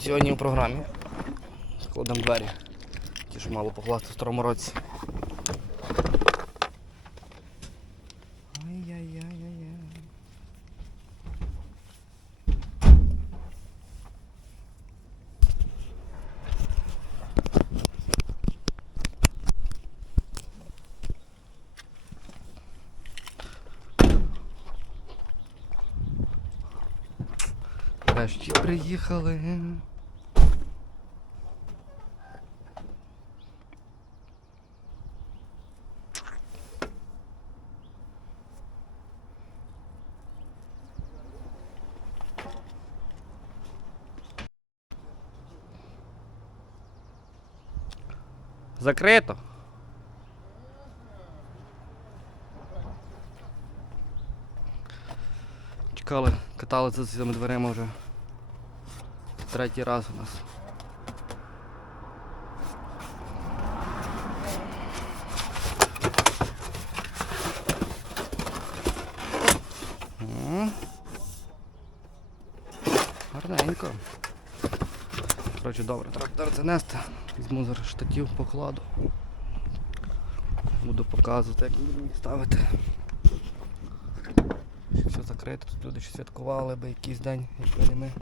Сьогодні у програмі складемо двері. Ті, що мало покласти в старому році. Нарешті приїхали. Закрито. Чекали, каталися за цими дверима вже. Третій раз у нас. Гарненько. Коротше, добре, трактор занести. Візьму зараз штатів покладу. Буду показувати, як їх ставити. Що все закрито, тут люди ще святкували би якийсь день, якби не ми.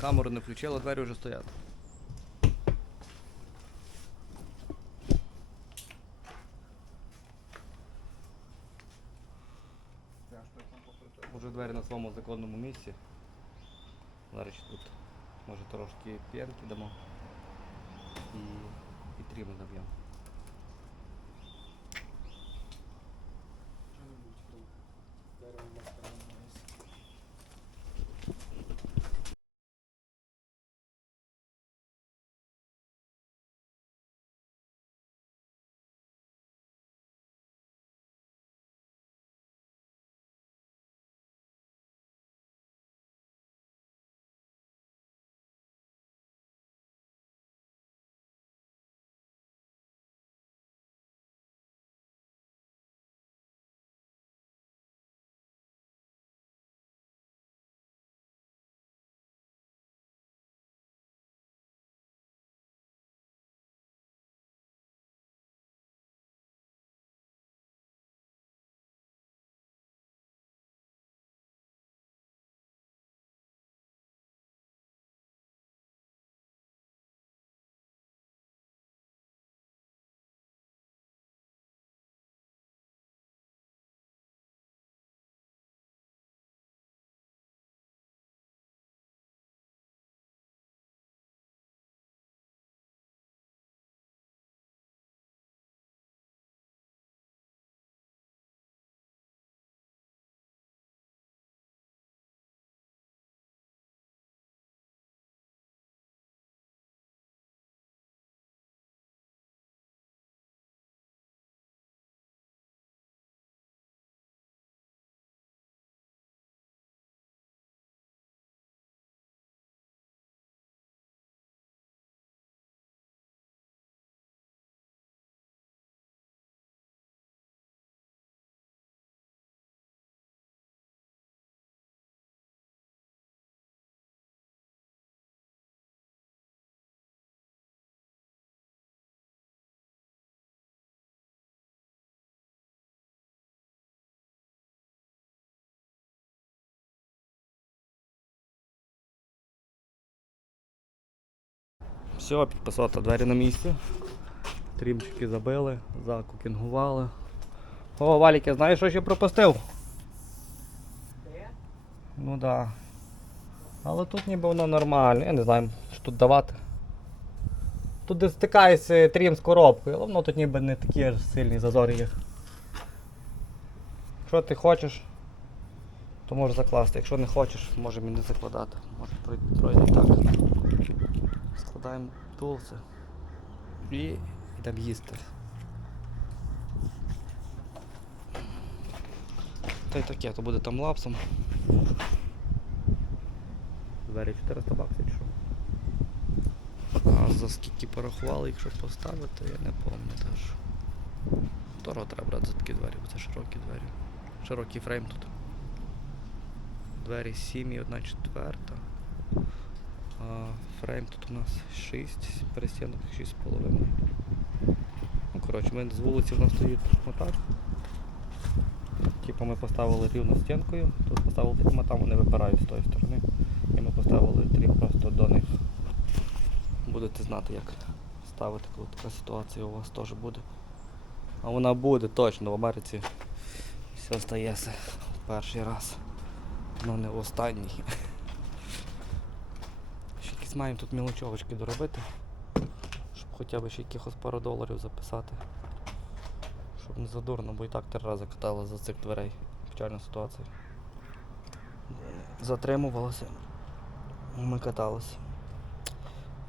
Камеру не включила, двері вже стоять. Уже двері на своєму законному місці. Зараз тут може трошки п'янки дамо і, і тріми наб'ємо. Все, підписати двері на місці. Трімчики забили, закукінгували. О, Валік, я знаєш, що ще пропустив? Ну так. Да. Але тут ніби воно нормально. Я не знаю, що тут давати. Тут де стикається трім з коробкою, але воно тут ніби не такі аж сильні зазори є. Якщо ти хочеш, то можеш закласти. Якщо не хочеш, можемо і не закладати. Може пройде так. Тулси і йдемо їсти. Та й таке, то буде там лапсом. Двері 400 баксів що. А за скільки порахували, якщо поставити, я не пам'ятаю теж. Дорого треба брати за такі двері, бо це широкі двері. Широкий фрейм тут. Двері 7 і 1 четверта. А фрейм тут у нас 6, перестінок 6,5. Ну, коротше, ми з вулиці в нас стоїть отак. Типу ми поставили рівно стінкою, тут поставили а там вони випирають з тої сторони. І ми поставили трім просто до них. Будете знати, як ставити, коли така ситуація у вас теж буде. А вона буде точно в Америці. Все стається перший раз. Ну не в останній. Якісь маємо тут мілочовочки доробити. Щоб хоча б ще якихось пару доларів записати. Щоб не задурно, бо і так три рази катали за цих дверей. Печальна ситуація. Затримувалося. Ми каталися.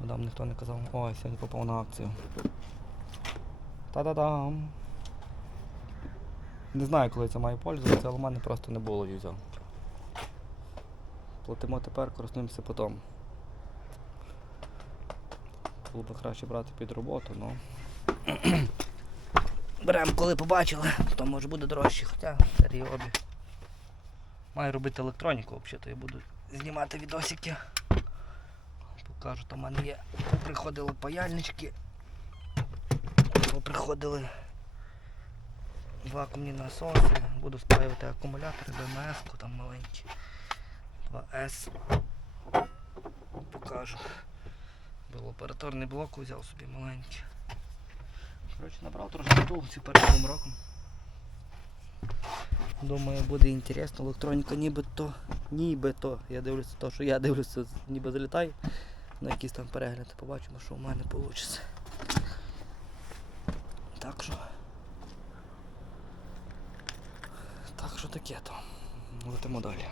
Нам ніхто не казав. Ой, сьогодні попав на акцію. Та-да-дам! Не знаю, коли це має пользуватися, але в мене просто не було і взяв. Платимо тепер, користуємося потім. Було б краще брати під роботу, але. Беремо, коли побачили, то може буде дорожче, хоча серії обі. Маю робити електроніку взагалі, то я буду знімати відосики. Покажу, там в мене є. Приходили паяльнички. Приходили вакуумні насоси. Буду спаювати акумулятори БМС, там маленькі. 2С. Покажу. Був операторний блок, взяв собі маленький. Коротше, набрав трошки тулців перед новим роком. Думаю, буде інтересно. Електроніка нібито, нібито. Я дивлюся то, що я дивлюся, ніби залітаю на якісь там перегляди. Побачимо, що в мене вийде. Так що. Так що таке то. Летимо далі.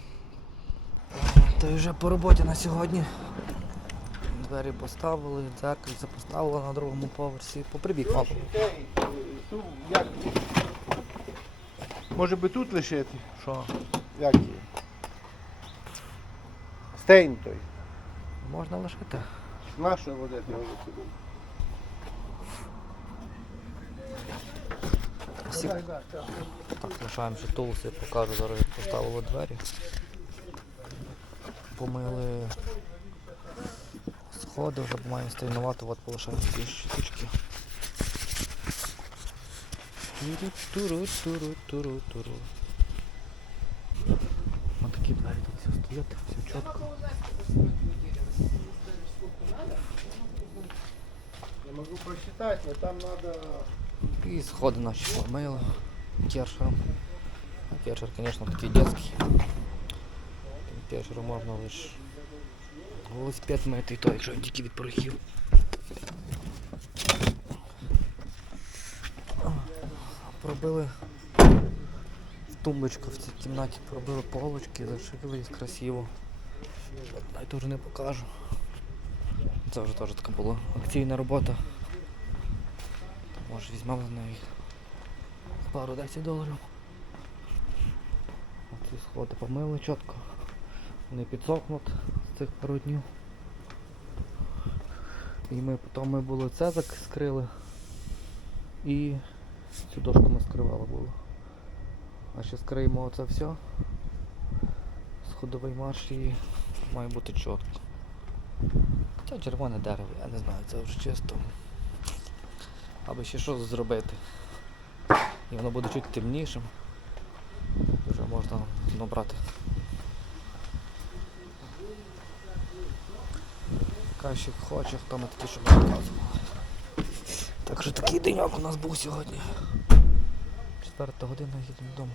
Та й вже по роботі на сьогодні. Двері поставили, дзеркальце поставили на другому поверсі. Поприбіг, папа. Як? Може би тут лишити? Що? Як є? Стейн той. Можна лишити? Нащо водити його? Всі... Так, лишаємо ще тулси, покажу зараз, як поставили двері. Помили сходи, вже маємо стейнувати, от полишаємо ці щиточки. Туру-туру-туру-туру-туру. Ось такі двері тут все стоять, все чітко. Я можу прочитати, але там треба... І сходи наші помили кершером. А кершер, звісно, такий детський. Тим кершером можна лише велосипед мити, і то, якщо він тільки від порохів. Пробили тумбочку в цій кімнаті, пробили полочки, зашили їх красиво. Дай теж не покажу. Це вже теж така була акційна робота. Може візьмемо на неї пару 10 доларів. Оці сходи помили чітко. Вони підсохнуть цих пару днів. І ми потім ми були це зак- скрили. І цю дошку ми скривали було. А ще скриємо оце все. Сходовий марш і має бути чітко. Це червоне дерево, я не знаю, це вже чисто. Аби ще щось зробити. І воно буде чуть темнішим. Вже можна набрати. Заказчик хоче, хто ми такі, щоб не. Так що такий деньок у нас був сьогодні. Четверта година їдемо додому.